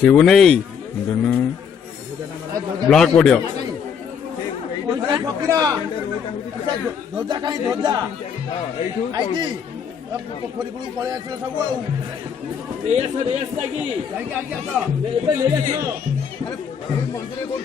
शिव नहीं ब्लॉक पड़ो पोखरी को पड़े आस सब मंदिर कौन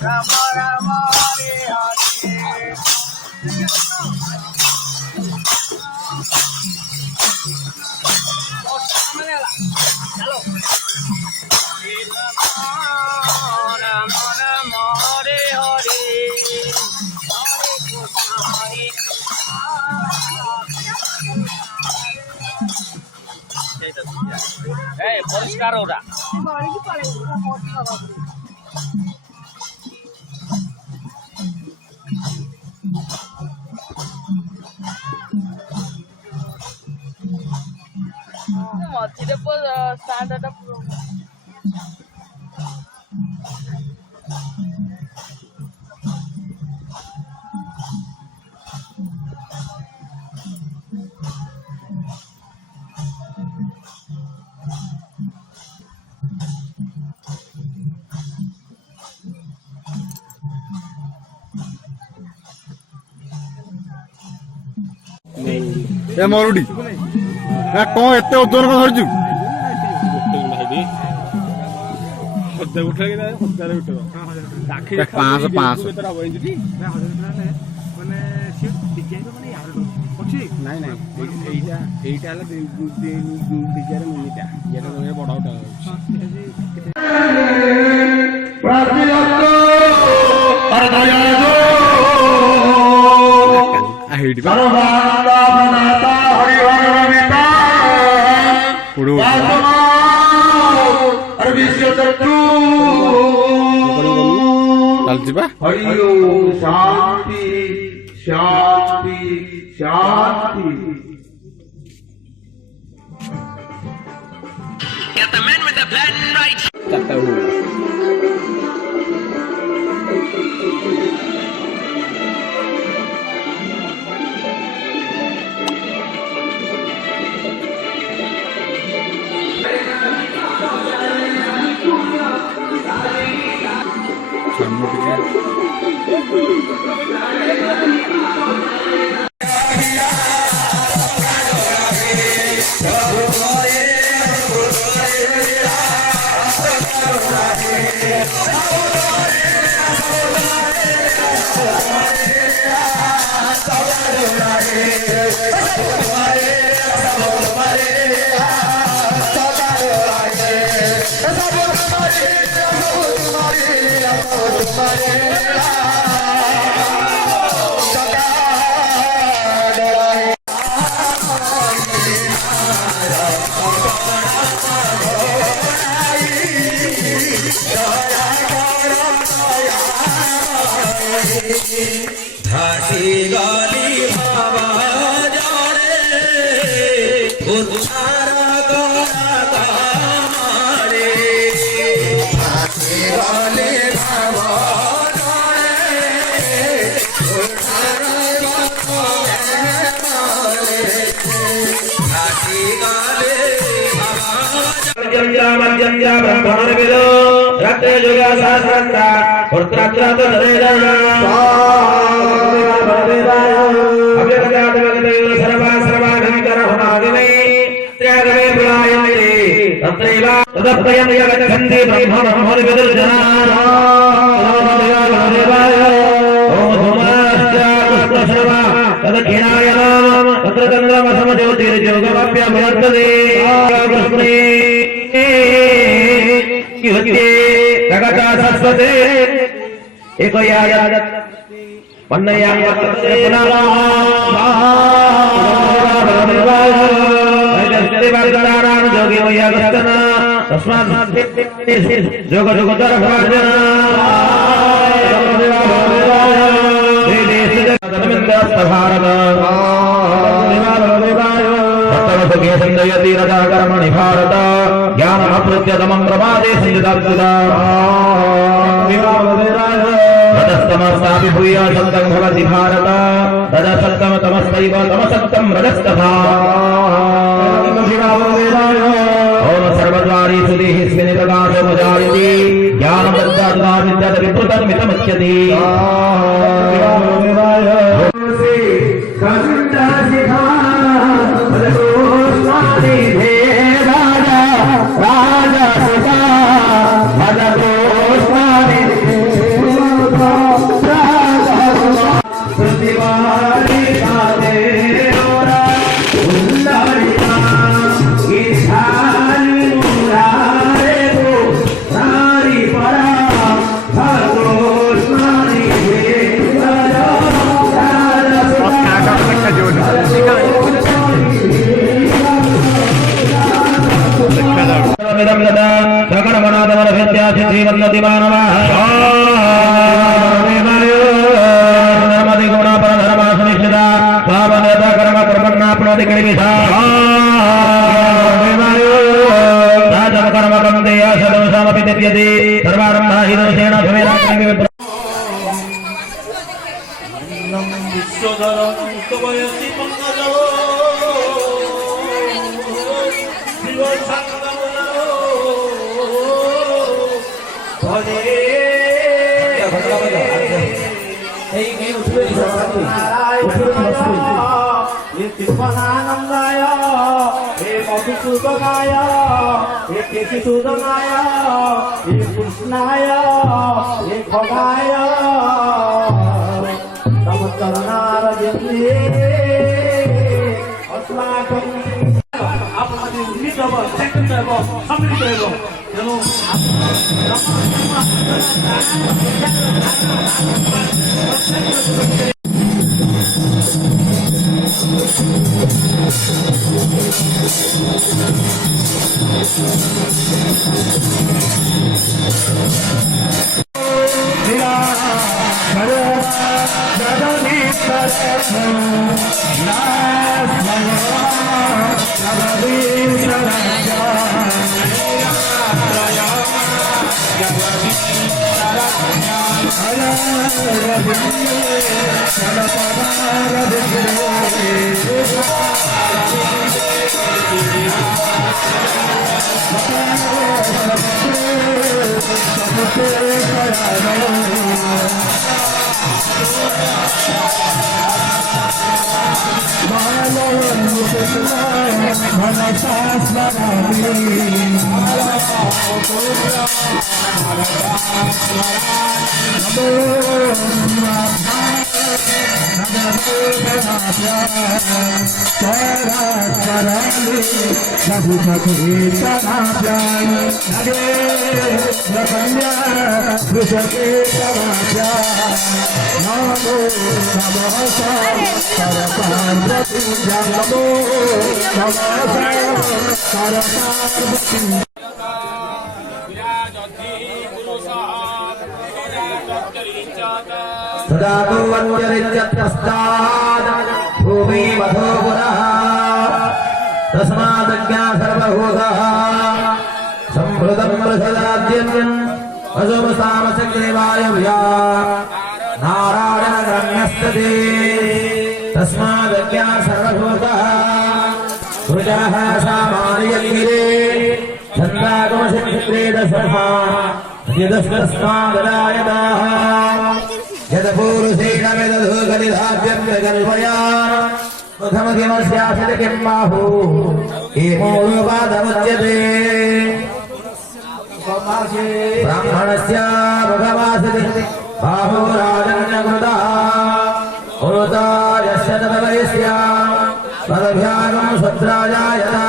Rama Rama Hare Hare. Chalo. Rama Rama Hare Hare. Hare Krishna Hare Krishna. Hey, পরিষ্কার ওরা। মধ্যে স্ট্যান্ডার্ডটা পুরো ଏ ମରୁଡି କଣ ଏତେ ଓଜନ କଣ ଧରିଛୁ? ପାଞ୍ଚଶହ ପାଞ୍ଚଶହ ନାଇଁ ନାଇଁ ଏଇଟା ଏଇଟା ହେଲା ଡିଜାଇନ ମିନିଟା ଇଏଟା ବଡ ହେଇଟି ଯିବା शांति शांति शांति Get the men with the plan right. ଚାରିଟା ବେଳକୁ घाटी गाली बाबा जाने उच्चारा गाना गामारे घाटी गाली बाबा जाने उच्चारा गामारे घाटी गाली मध्यम ब्रह्मण विदो रत्न जुगा सहस्रता पुत्रत्र तदेना अव्यक्तात्मकते सर्वा सर्वाधिकरहुनागमे त्र्यागमे बुलायन्ते तत्रैव तदप्यं यगच्छन्ति ब्रह्मणो विदुर्जना ओम धूमश्चाकृष्णशर्मा तदखिलाय नाम तत्र चन्द्रमसमज्योतिर्योगमप्यमवर्तते कृष्णे युवते जगता सरस्वते एकयायादत् वन्नयां वर्तते पुनः देवादितानां जोगी वैयागस्तना तस्मात् जोग जोगतर भवार्जना भारत भक्तवसुखे संजयति रजा कर्मणि भारत ज्ञानमप्रोच्यतमं प्रमादे संयुतार्जुता रजस्तमस्तापि भूया सत्तं भवति भारत रजसत्तं तमस्तैव तमसत्तं रजस्तथा ओम सर्वद्वारेषु देहेऽस्मिन् प्रकाशमुजायते ज्ञानमद्दात्मा विद्यात् विभृतमितमुच्यते श्रीमन्नति मानवाः नर्मदि गुणापर धर्मा सुनिश्चिता स्वामनेता कर्म कर्मण्णाप्नोति क्लेशा राजम कर्म कन्दे असदोषमपि दिव्यते सर्वारम्भा हि दोषेण भवेन विश्वधरं स्तवयसि पङ्कजो शिवसङ्गमनो भजे हे कृष्णानन्दाय हे मधुसूदनाय हे केशिसूदनाय हे कृष्णाय हे खगाय আপনাদের উন্নীত হব সেকেন্ড হব সমৃদ্ধ হব যেন सदातो वन्यरित्यत्पश्चात् भूमि मधो पुनः तस्मादज्ञा सर्वभूतः सम्भृतं मृषदाद्यम् अशुभसामसग्रेवाय व्या नारायणग्रम्यस्तते तस्मादज्ञा सर्वभूतः वृजः सामान्यगिरे छन्दागमशिक्षित्रे दशः यदस्तस्मादलायताः यदपूरुषेण विदधो कलिधाव्यं विकल्पया प्रथमधिमस्यासित किं बाहु हेमोपादमुच्यते ब्राह्मणस्य मुखमासिते बाहो राजन्यकृतः उरुता यस्य तदवयस्य तदभ्यागं शत्राजायता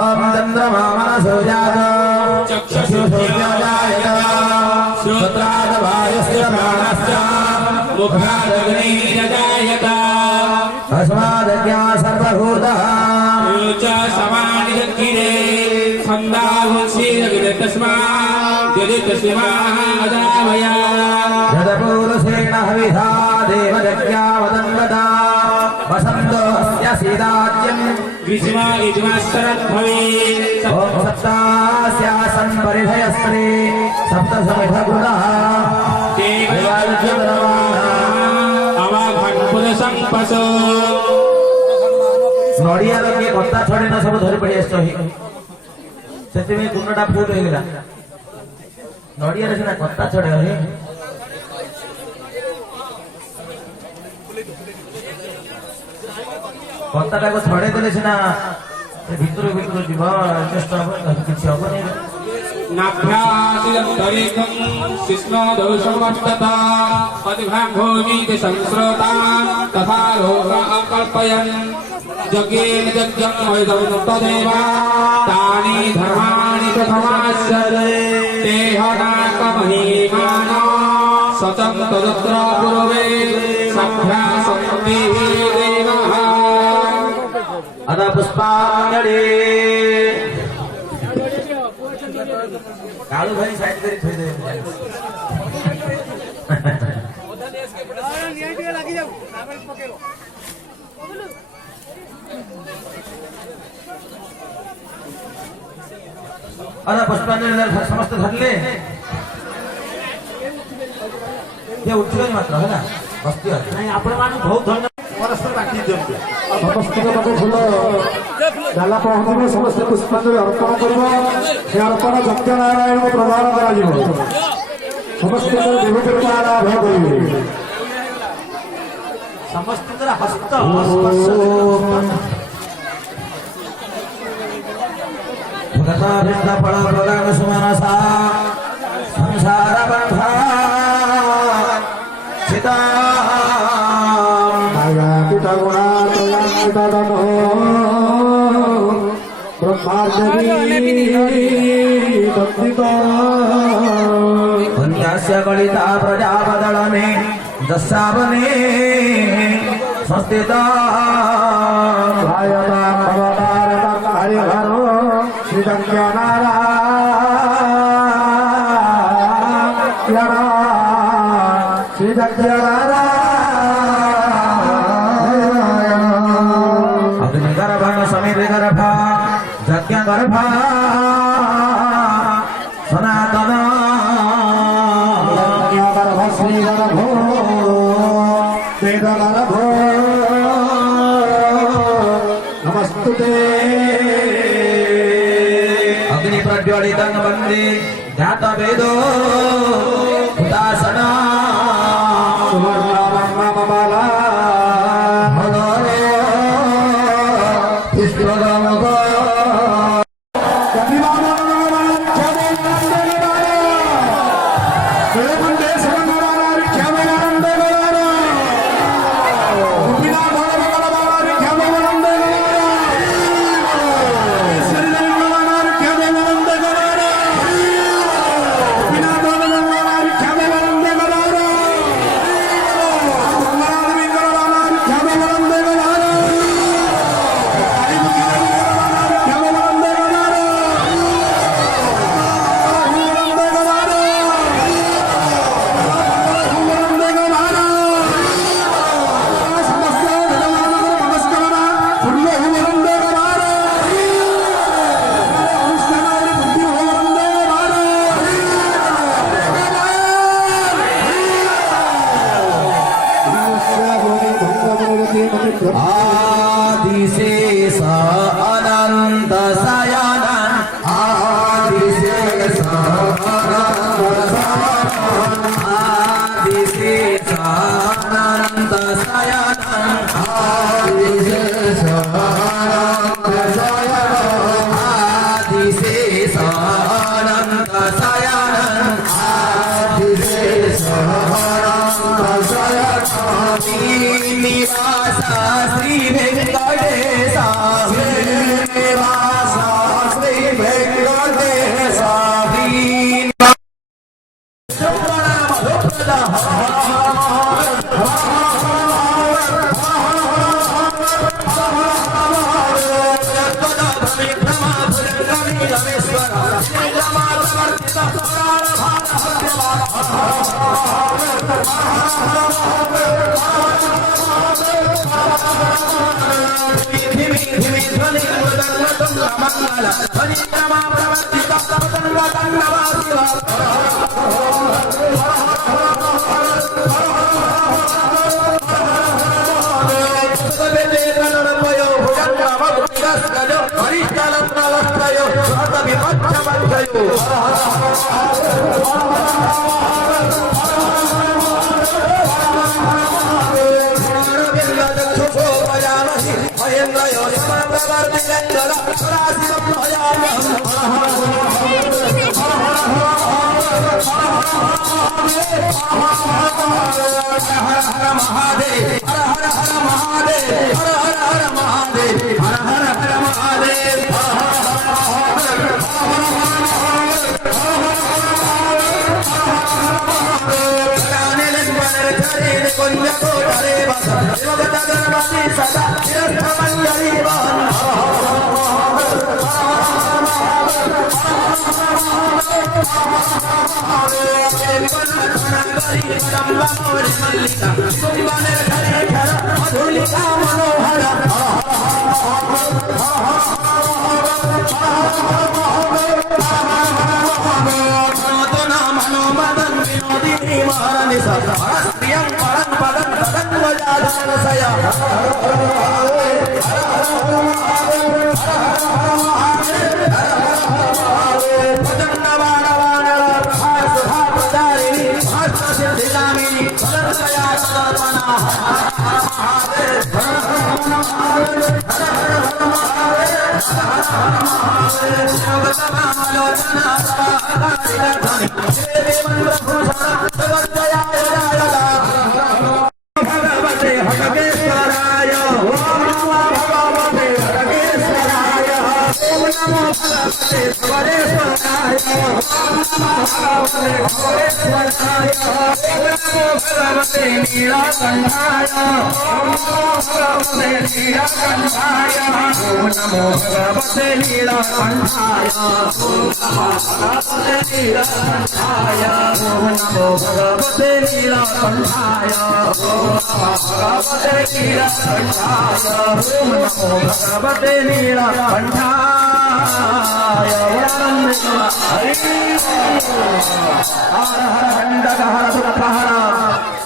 ॐ चन्द्रमा मनसो जाता चक्षुषो जायता श्रोत्रादवायुस्य प्राणस्य मुखादग्निर्जायता तस्मादज्ञा सर्वभूतः च समानिदग्गिरे छन्दावंशीरगिरे तस्मात् यदि तस्मादजामया यदपूरुषेण हविधा देवयज्ञा वदन्वता वसन्तो अस्य सीदाज्यम् ग्रीष्मा यजमास्तरद्भवेत् ॐ सप्तास्यासन् परिधयस्त्रे सप्तसमिधगुणः अवाघ्पुरसंपसो नड़िया लगे कत्ता छड़े ना सब धरी पड़ी आस से कुंडा फुल हो गला नड़िया सीना कत्ता छड़े हे कत्ता को छड़े देले सीना भितर भितर जीव चेष्टा किसी हेनी नाभ्यासिदन्तरिकं शिष्णोदोषमष्टता पतिभागोमीति संस्रोता तथा लोका अकल्पयन् यज्ञेन यज्ञं वैदं तदेव तानि धर्माणि प्रथमाश्चर्ये ते हनाकमहीमानो सतं तदत्र पूर्वे सभ्यासन्तिः देवः अदा पुष्पाञ्जलि काळू भाई साइड करी थई दे अरे पुष्पांजली समस्त धरले ते उठले मात्र है ना बसती नाही आपण माणूस बहुत धन्य परस्पर बाकी जमते समस्त फूल डाला पहुँचे समस्त पुष्पांजलि अर्पण कर अर्पण सत्य नारायण को प्रदान कर समस्त देवकृपा लाभ करेंगे समस्त हस्त फल प्रदान सुमनसा संसार बंधा सीता पिता गुणा पिता धनो ब्रह्मार्जनी गणिता प्रजा बदलने दशावने संस्थिता हरिहरो अग्निगर्भ समीर गर्भ यज्ञ गर्भ सनातन गर्भ श्री गर्भो वेद गर्भो नमस्तुते अग्नि प्रज्वलितं वन्दे जात वेदो हुतासना सुवर्णमाला आदिशेष अनंत शयन आदिशेष आदिशेष अनंत शयन आदिशेष आदिशेष अनंत शयन आदिशेष निवासा श्री वेंकटेशा निवासा श्री वेंकटेशा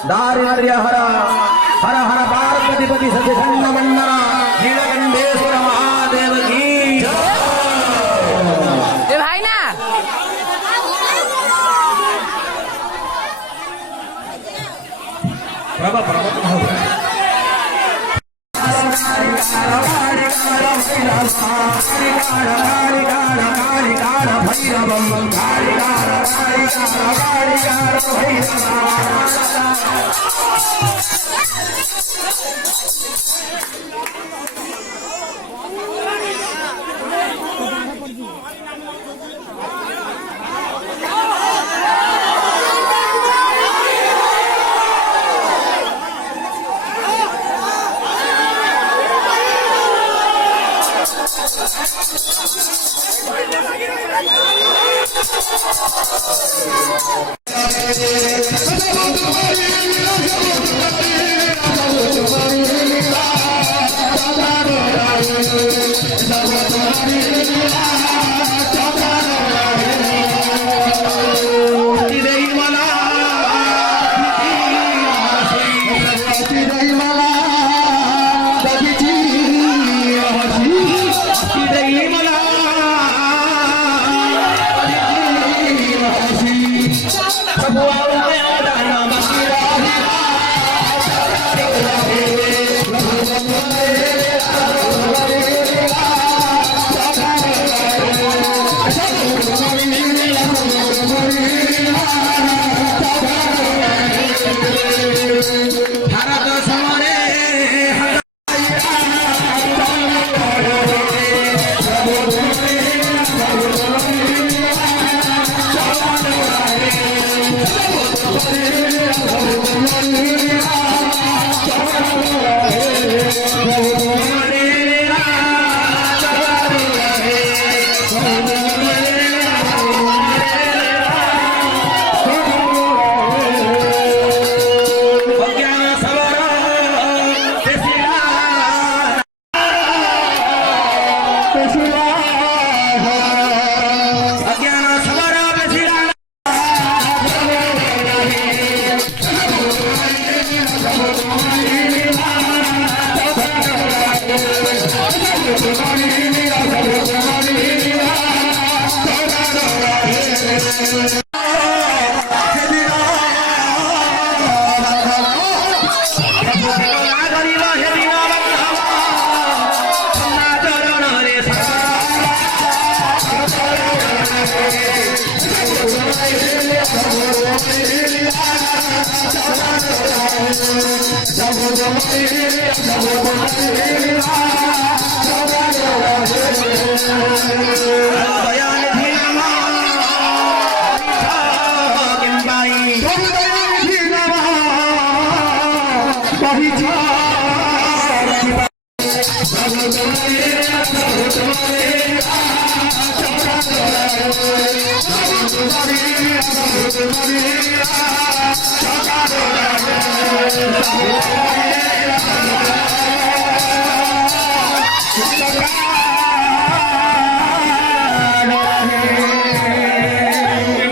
दारिद्र्य हर हर हर पार्वतीपति सचिखंड वंदना नीलकंठेश्वर महादेव की ए भाई ना प्रभा प्रभा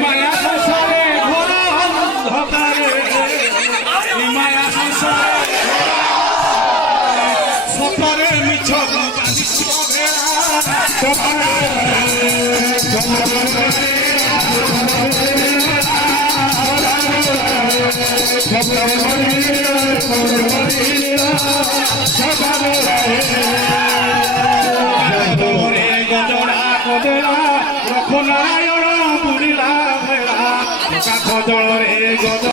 মায়া সংসারে ঘোর অন্ধকারে মায়া সংসারে সতরে মিছ গজরা গজরা রখনারায়ণ বুড়িলা ভেড়া কাঠ জଳରେ গজ